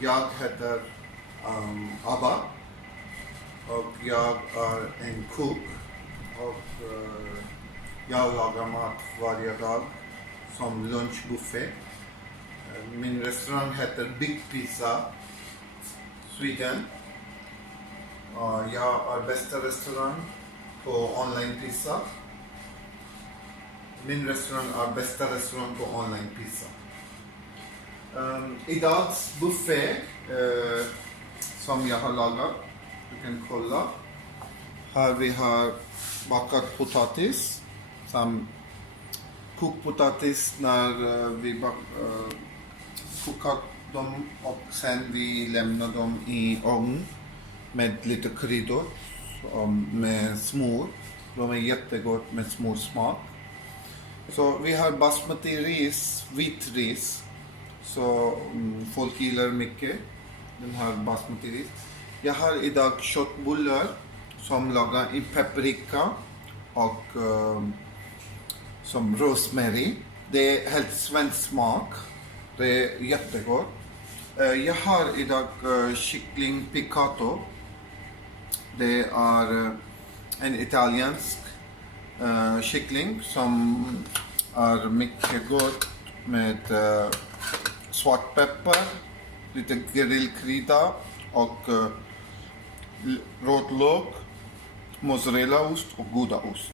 Jag heter Abba och jag är en kock och jag lagar mat varje dag som lunchbuffé. Min restaurang heter Big Pizza Sweden. Jag är bästa restaurang på online pizza. Min restaurang är bästa restaurang på online pizza. Idags buffé som jag har lagat, du kan kolla. Här vi har bakat potatis, som kokt potatis när vi kokar dem och sen vi lämnar dem i ugn med lite kryddor med smör. De är jättegott med smak. Så vi har basmati ris, vit ris. Så folk gillar mycket den här basmati ris. Jag har idag köttbullar som lagar i paprika och som rosemary. Det är helt svensk smak. Det är jättegott. Jag har idag kyckling piccata. Det är en italiensk kyckling som är mycket gott med svartpeppar, lite grillkrydda och röd lök, mozzarellaost och goudaost.